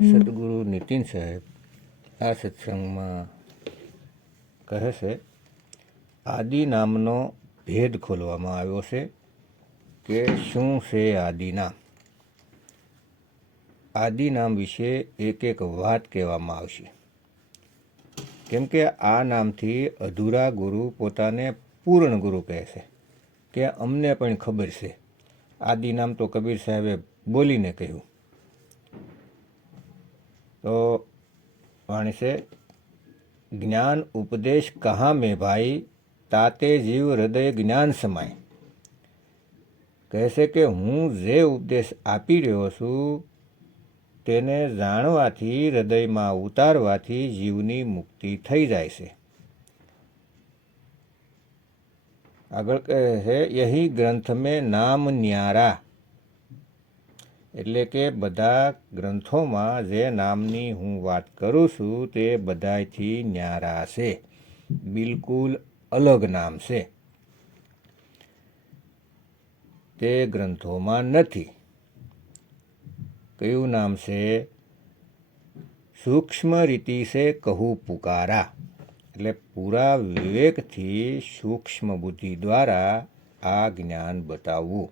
સદગુરુ નીતિન સાહેબ આ સત્સંગમાં કહે છે, આદિ નામનો ભેદ ખોલવામાં આવ્યો છે કે શું છે આદિ નામ. આદિ નામ વિશે એક એક વાત કહેવામાં આવશે, કેમ કે આ નામથી અધૂરા ગુરુ પોતાને પૂર્ણ ગુરુ કહે છે કે અમને પણ ખબર છે. આદિ નામ તો કબીર સાહેબે બોલીને કહ્યું. તો વાણી છે, જ્ઞાન ઉપદેશ કહા મેં ભાઈ, તાતે જીવ હૃદય જ્ઞાન સમાય. કહે છે કે હું જે ઉપદેશ આપી રહ્યો છું તેને જાણવાથી, હૃદયમાં ઉતારવાથી જીવની મુક્તિ થઈ જાય છે. આગળ કહે છે, યહી ગ્રંથ મેં નામ ન્યારા, એટલે કે બધા ગ્રંથોમાં જે નામની હું વાત કરું છું તે બધાથી ન્યારા છે, બિલકુલ અલગ નામ છે, તે ગ્રંથોમાં નથી. કયું નામ છે? સૂક્ષ્મ રીતિ સે કહું પુકારા, એટલે પૂરા વિવેકથી સૂક્ષ્મ બુદ્ધિ દ્વારા આ જ્ઞાન બતાવવું.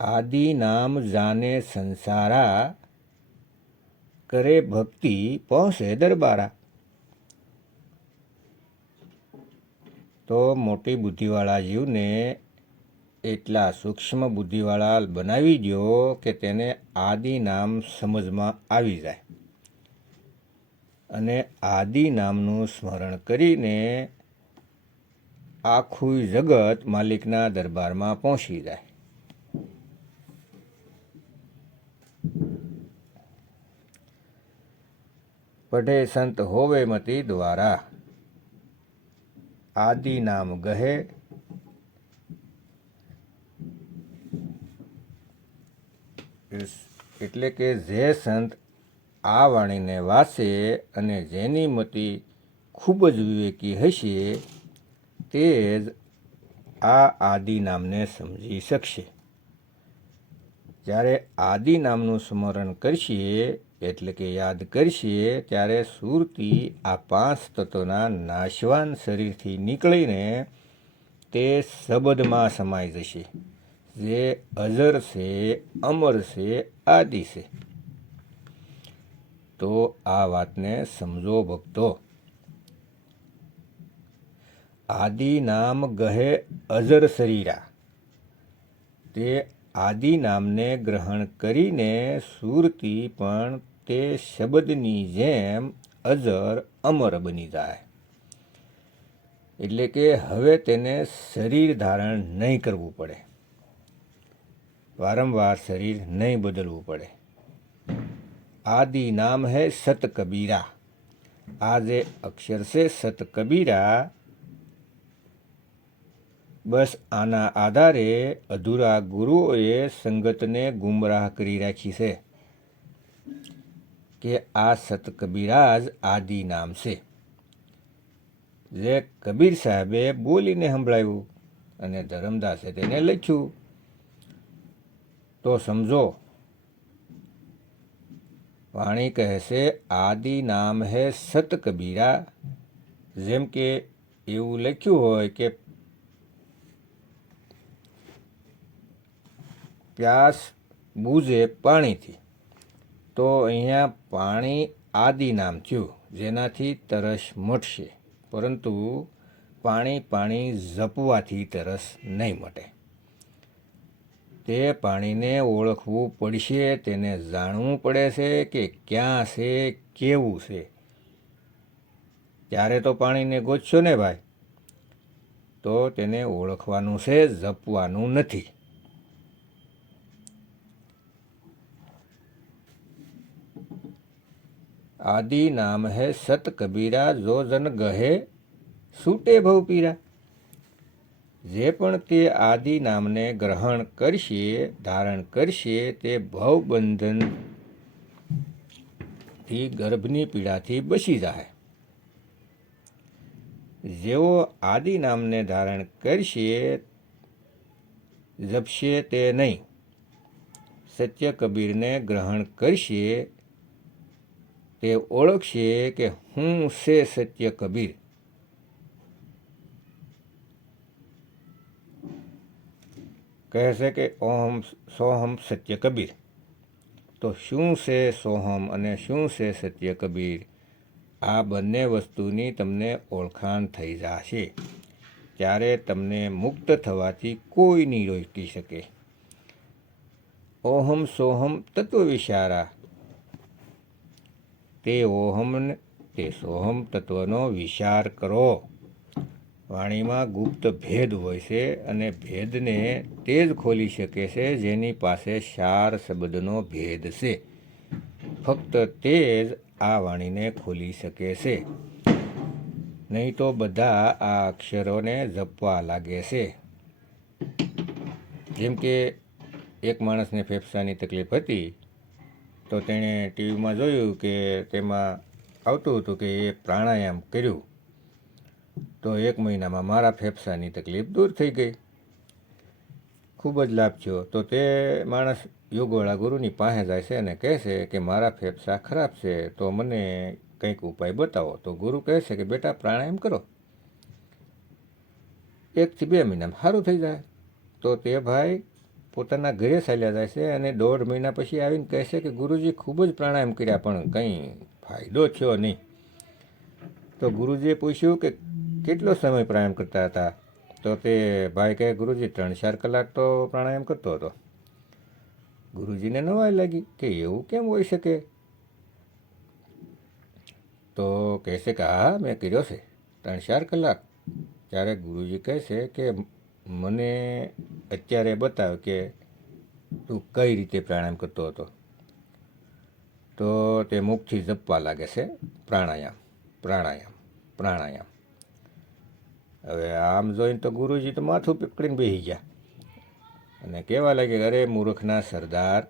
આદિ નામ જાને સંસારા, કરે ભક્તિ પહોંચે દરબારા. તો મોટી બુદ્ધિવાળા જીવને એટલા સૂક્ષ્મ બુદ્ધિવાળા બનાવી દો કે તેને આદિ નામ સમજમાં આવી જાય અને આદિ નામનું સ્મરણ કરીને આખું જગત માલિકના દરબારમાં પહોંચી જાય. પઢે સંત હોવે મતી દ્વારા, આદિ નામ ગહે એટલે કે જે સંત આ વાણીને વાંચે અને જેની મતિ ખૂબ જ વિવેકી હશે તે જ આ આદિ નામને સમજી શકશે. જ્યારે આદિ નામનું સ્મરણ કરશે એટલે કે યાદ કરશે ત્યારે સુરતી આ 5 તત્વના નાશવાન શરીરથી નીકળીને તે શબ્દમાં સમાઈ જશે, જે અજર છે, અમર છે, આદિ છે. તો આ વાતને સમજો ભક્તો. આદિ નામ ગહે અજર શરીરા, તે આદિ નામને ગ્રહણ કરીને સુરતી પણ તે શબ્દની જેમ અજર અમર બની જાય. એટલે કે હવે તેને શરીર ધારણ નહીં કરવું પડે, વારંવાર શરીર નહીં બદલવું પડે. આદિ નામ હૈ સત કબીરા, આ જે અક્ષર છે સત કબીરા, બસ આના આધારે અધૂરા ગુરુઓએ સંગતને ગુમરાહ કરી રાખી છે કે આ સત કબીરા જ આદિ નામ છે, જે કબીર સાહેબે બોલીને સંભળાવ્યું અને ધરમદાસે તેને લખ્યું. તો સમજો, વાણી કહે છે આદિ નામ હે સત કબીરા. જેમ કે એવું લખ્યું હોય કે પ્યાસ બૂઝે પાણીથી, તો અહીંયા પાણી આદિ નામ થયું, જેનાથી તરસ મટશે. પરંતુ પાણી જપવાથી તરસ નહીં મટે. તે પાણીને ઓળખવું પડશે, તેને જાણવું પડે છે કે ક્યાં છે, કેવું છે. ત્યારે તો પાણીને ગોતશો ને ભાઈ. તો તેને ઓળખવાનું છે, જપવાનું નથી. આદિ નામ હૈ સત કબીરા, જો જન ગહે છૂટે ભવ પીરા. જે પણ તે આદિ નામને ગ્રહણ કરશે, ધારણ કરશે, તે ભવબંધનથી, ગર્ભની પીડાથી બચી જાય. જેઓ આદિ નામને ધારણ કરશે, જપશે તે નહીં, સત્ય કબીરને ગ્રહણ કરશે તે ઓળખશે કે હું છે સત્ય કબીર. કહે છે કે ઓહમ સોહમ સત્ય કબીર. તો શું છે સોહમ અને શું છે સત્ય કબીર? આ બંને વસ્તુની તમને ઓળખાણ થઈ જશે. ત્યારે તમને મુક્ત થવાથી કોઈ નહીં રોકી શકે. ઓહમ સોહમ તત્વ વિચારા. તે ઓહમ તે સોહમ તત્વનો વિચાર કરો. વાણીમાં ગુપ્ત ભેદ હોય છે અને ભેદને તે જ ખોલી શકે છે જેની પાસે ચાર શબ્દનો ભેદ છે. ફક્ત તે જ આ વાણીને ખોલી શકે છે. નહીં તો બધા આ અક્ષરોને જપવા લાગે છે. જેમ કે એક માણસને ફેફસાની તકલીફ હતી તો તેણે ટીવીમાં જોયું કે તેમાં આવતું હતું કે એ પ્રાણાયામ કર્યું તો 1 મહિનામાં મારા ફેફસાની તકલીફ દૂર થઈ ગઈ. ખૂબ જ લાભ થયો. તો તે માણસ યોગવાળા ગુરુની પાસે જાય છે અને કહે છે કે મારા ફેફસા ખરાબ છે તો મને કંઈક ઉપાય બતાવો. તો ગુરુ કહે છે કે બેટા પ્રાણાયામ કરો, 1 થી 2 મહિનામાં સારું થઈ જાય. તો તે ભાઈ પોતાના ઘરે ચાલ્યા જાય છે અને 1.5 મહિના પછી આવીને કહે છે કે ગુરુજી ખૂબ જ પ્રાણાયામ કર્યા પણ કંઈ ફાયદો થયો નહીં. તો ગુરુજીએ પૂછ્યું કે કેટલો સમય પ્રાણાયામ કરતા હતા? તો તે ભાઈ કહે ગુરુજી 3-4 કલાક તો પ્રાણાયામ કરતો હતો. ગુરુજીને નવાઈ લાગી કે એવું કેમ હોઈ શકે? તો કહે છે કે હા મેં કર્યો છે 3-4 કલાક. ત્યારે ગુરુજી કહે છે કે મને અત્યારે બતાવ કે તું કઈ રીતે પ્રાણાયામ કરતો હતો. તો તે મુખથી જપવા લાગે છે પ્રાણાયામ પ્રાણાયામ પ્રાણાયામ. હવે આમ જોઈને તો ગુરુજી તો માથું પકડીને બેસી ગયા અને કહેવા લાગે અરે મૂર્ખના સરદાર,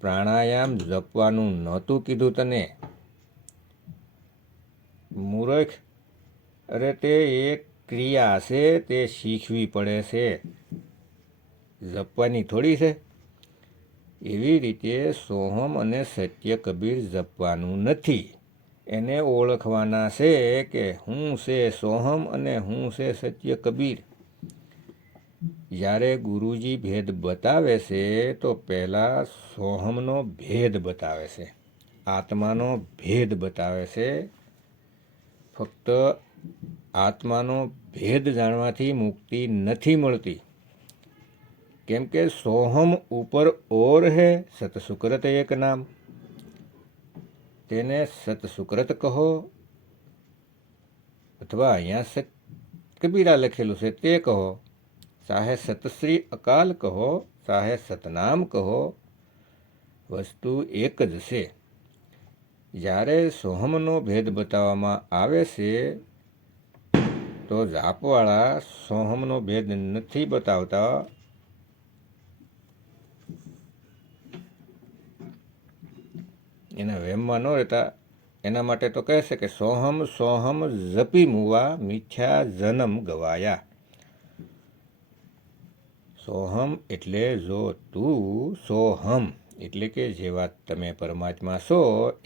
પ્રાણાયામ જપવાનું નહોતું કીધું તને. મૂર્ખ, અરે તે એક ક્રિયા છે, તે શીખવી પડે છે, જપવાની થોડી છે. એવી રીતે સોહમ અને સત્ય કબીર જપવાનું નથી. એને ઓળખવાના છે કે હું છે સોહમ અને હું છે સત્ય કબીર. જ્યારે ગુરુજી ભેદ બતાવે છે તો પહેલાં સોહમનો ભેદ બતાવે છે, આત્માનો ભેદ બતાવે છે. ફક્ત આત્માનો ભેદ જાણવાથી મુક્તિ નથી મળતી. કેમ કે સોહમ ઉપર ઓર હે સતસુકૃત એક નામ. તેને સતસુકૃત કહો અથવા અહીંયા સત કબીરા લખેલું છે તે કહો, ચાહે સતશ્રી અકાલ કહો, ચાહે સતનામ કહો, વસ્તુ એક જ છે. જ્યારે સોહમનો ભેદ બતાવવામાં આવે છે તો જાપવાળા સોહમનો ભેદ નથી બતાવતા. એના વહેમમાં ન રહેતા. એના માટે તો કહે છે કે સોહમ સોહમ જપી મુવા મિથ્યા જન્મ ગવાયા. સોહમ એટલે જો તું સોહમ એટલે કે જેવા તમે પરમાત્મા છો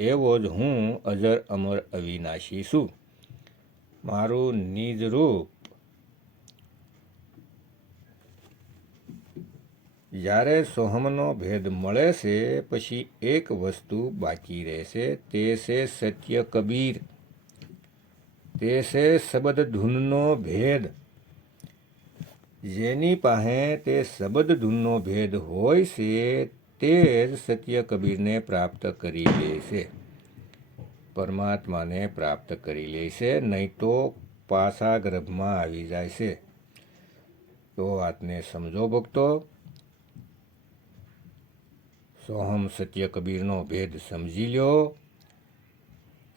એવો જ હું અજર અમર અવિનાશી છું. મારું નિજ રૂપ. જ્યારે સોહમનો ભેદ મળે છે પછી એક વસ્તુ બાકી રહેશે, તે છે સત્ય કબીર. તે છે શબ્દ ધૂનનો ભેદ. જેની પાસે તે શબ્દ ધૂનનો ભેદ હોય છે તે જ સત્ય કબીરને પ્રાપ્ત કરી લે છે, પરમાત્માને પ્રાપ્ત કરી લે છે. નહીં તો પાછા ગર્ભમાં આવી જાય છે. તો વાતને સમજો ભક્તો. સોહમ સત્ય કબીરનો ભેદ સમજી લ્યો.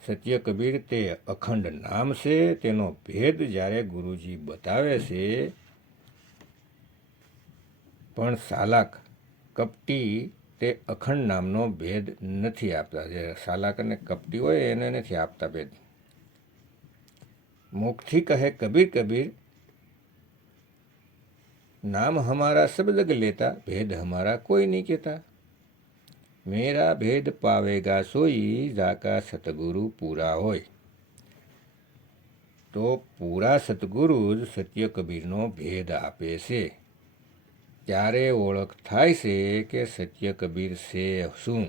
સત્ય કબીર તે અખંડ નામ છે. તેનો ભેદ જ્યારે ગુરુજી બતાવે છે પણ સાલાક કપટી તે અખંડ નામનો ભેદ નથી આપતા. જે સાલાક અને કપટી હોય એને નથી આપતા ભેદ. મુખથી કહે કબીર કબીર, નામ હમારા સબ જગ લેતા, ભેદ હમારા કોઈ નહીં કહેતા. મેરા ભેદ પાવેગા સોઈ જાકા સતગુરુ પૂરા હોય. તો પૂરા સતગુરુ જ સત્ય કબીરનો ભેદ આપે છે. ત્યારે ઓળખ થાય છે કે સત્ય કબીર છે શું.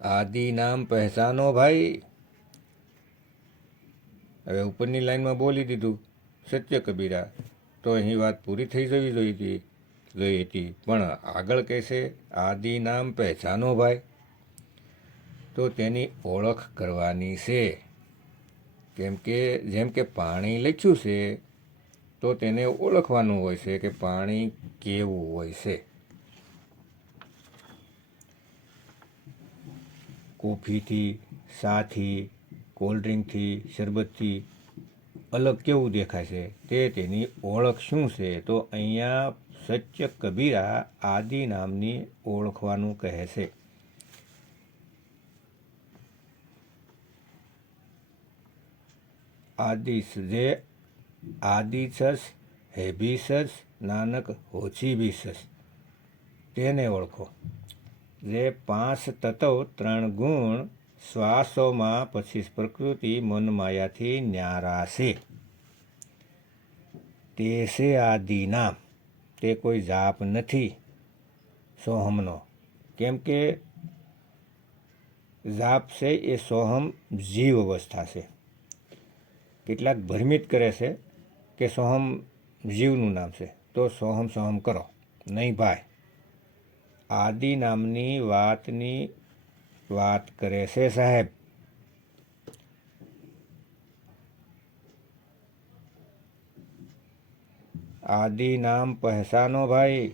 આદિ નામ પહેચાનો ભાઈ. હવે ઉપરની લાઈનમાં બોલી દીધું સત્ય કબીરા, તો અહીં વાત પૂરી થઈ જવી જોઈ હતી. પણ આગળ કહેશે આદિ નામ પહેચાનો ભાઈ, તો તેની ઓળખ કરવાની છે. જેમ કે પાણી લખ્યું છે તો તેને ઓળખવાનું હોય છે કે પાણી કેવું હોય છે. કોફીથી, ચાથી, કોલ્ડ્રિંકથી, શરબતથી અલગ કેવું દેખાય છે તે તેની ઓળખ શું છે. તો અહીંયા સત્ય કબીરા આદિ નામની ઓળખવાનું કહે છે. જે આદિસસ હેબિસસ નાનક હોચીબિસસ તેને ઓળખો. જે 5 તત્વ 3 ગુણ શ્વાસોમાં 25 પ્રકૃતિ મન માયાથી ન્યારા છે. તે છે આદિ નામ. તે કોઈ જાપ નથી સોહમનો. કેમ કે જાપ છે એ સોહમ જીવ અવસ્થા છે. કેટલાક ભ્રમિત કરે છે કે સોહમ જીવનું નામ છે, તો સોહમ સોહમ કરો. નહીં ભાઈ, આદિ નામની વાત કરે છે સાહેબ. આદિ નામ પહેચાનો ભાઈ.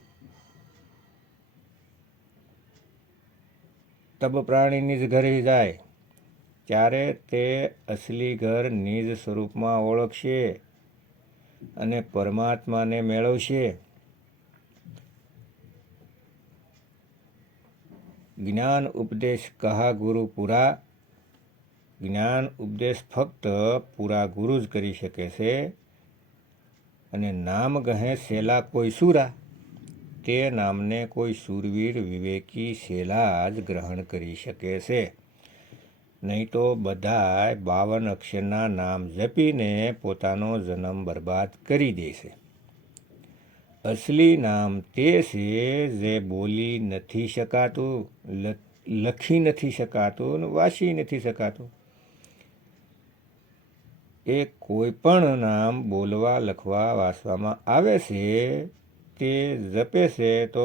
તબ પ્રાણી નિજ ઘરે જાય ત્યારે તે અસલી ઘર નિજ સ્વરૂપમાં ઓળખશે અને પરમાત્માને મેળવશે. જ્ઞાન ઉપદેશ કહા ગુરુ પૂરા. જ્ઞાન ઉપદેશ ફક્ત પૂરા ગુરુ જ કરી શકે છે. અને નામ ગહે સેલા કોઈ સુરા. તે નામને કોઈ શૂરવીર વિવેકી સેલા જ ગ્રહણ કરી શકે છે. નહીં તો બધાય 52 અક્ષરના નામ જપીને પોતાનો જન્મ બરબાદ કરી દે છે. અસલી નામ તે છે જે બોલી નથી શકાતું, લખી નથી શકાતું, વાંચી નથી શકાતું. એ કોઈ પણ નામ બોલવા, લખવા, વાંચવામાં આવે છે, તે જપે છે તો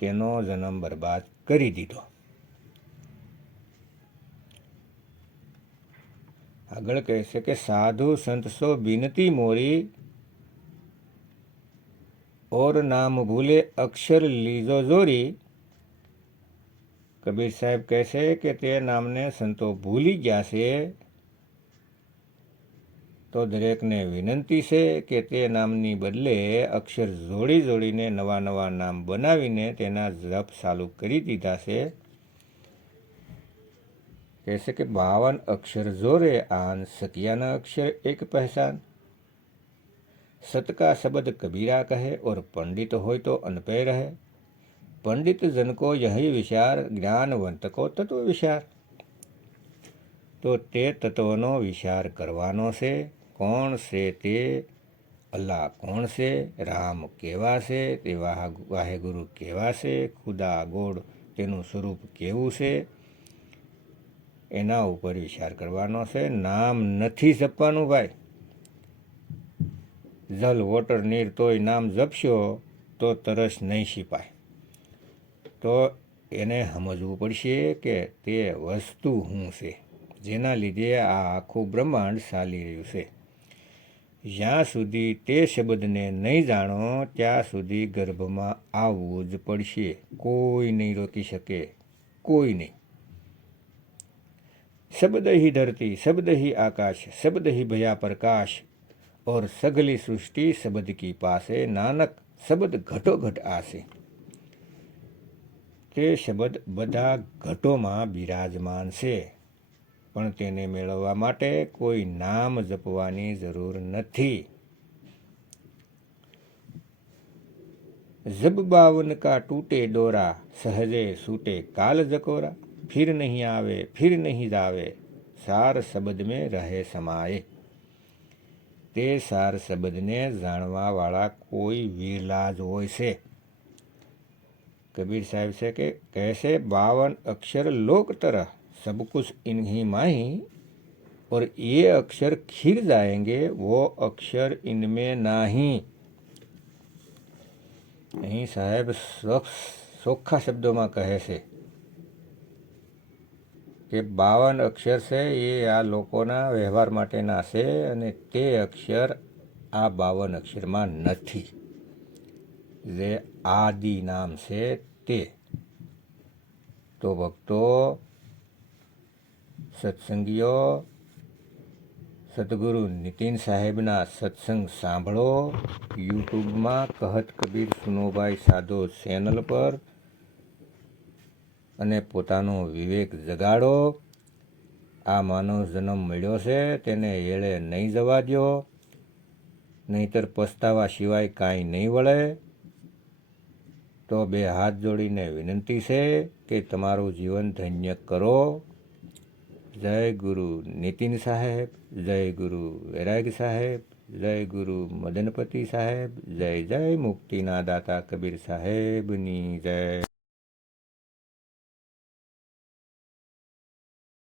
તેનો જન્મ બરબાદ કરી દીધો. આગળ કહે છે કે સાધુ સંત સો બિનતી મોરી ઓર નામ ભૂલે અક્ષર લીજો જોરી. કબીર સાહેબ કહે છે કે તે નામને સંતો ભૂલી ગયા છે, તો દરેકને વિનંતી છે કે તે નામની બદલે અક્ષર જોડીને નવા નામ બનાવીને તેના જપ ચાલુ કરી દીધા છે. કહેશે કે 52 અક્ષર જોરે આન, સકિયાના અક્ષર એક પહેચાન. સતકા શબ્દ કબીરા કહે ઓર પંડિત હોય તો અનપે રહે. પંડિત જન કો યહી વિચાર, જ્ઞાનવંત કો તત્વ વિચાર. તો તે તત્વનો વિચાર કરવાનો છે. કોણ છે તે? અલ્લાહ કોણ છે? રામ કેવા છે? તે વાહેગુરુ કેવા છે? ખુદા ગોડ તેનું સ્વરૂપ કેવું છે? એના ઉપર વિચાર કરવાનો છે. નામ નથી જપવાનું ભાઈ. જલ વોટર નીર તોય નામ જપશો તો તરસ નહીં છીપાય. તો એને સમજવું પડશે કે તે વસ્તુ શું છે જેના લીધે આ આખું બ્રહ્માંડ ચાલી રહ્યું છે. જ્યાં સુધી તે શબ્દને નહીં જાણો ત્યાં સુધી ગર્ભમાં આવવું જ પડશે. કોઈ નહીં રોકી શકે, કોઈ નહીં. शब्द ही धरती, शब्द ही आकाश, शब्द ही भया प्रकाश और सगली सृष्टि शब्द की पासे, नानक शब्द घटो घट आसे. તે શબ્દ બધા ઘટોમાં બિરાજમાન છે, પણ તેને મેળવવા માટે કોઈ નામ જપવાની જરૂર નથી. जब बावन का टूटे डोरा सहजे सूटे काल जकोरा फिर नहीं आवे फिर नहीं जावे सार शब्द में રહે સમાયે। તે સાર શબ્દને જાણવાવાળા કોઈ વીરલા જ હોય છે। कबीर साहब से कि कैसे 52 अक्षर लोक तरह सब कुछ इन्हीं माही और ये अक्षर खिर जाएंगे वो अक्षर इनमें नहीं। અહીં સાહેબ ચોખ્ખા શબ્દોમાં કહે છે કે 52 અક્ષર છે એ આ લોકોના વ્યવહાર માટેના છે અને તે અક્ષર આ 52 અક્ષરમાં નથી, જે આદિ નામ છે તે। તો ભક્તો, સત્સંગીઓ, સદગુરુ નીતિન સાહેબના સત્સંગ સાંભળો। યુટ્યુબમાં કહત કબીર સુનોભાઈ સાધો ચેનલ પર, અને પોતાનો વિવેક જગાડો। આ માનવ જન્મ મળ્યો છે તેને એળે નહીં જવા દો, નહીંતર પસ્તાવા સિવાય કાંઈ નહીં વળે। તો બે હાથ જોડીને વિનંતી છે કે તમારું જીવન ધન્ય કરો। જય ગુરુ નીતિન સાહેબ, જય ગુરુ વૈરાગ સાહેબ, જય ગુરુ મદનપતિ સાહેબ, જય જય મુક્તિના દાતા કબીર સાહેબની જય।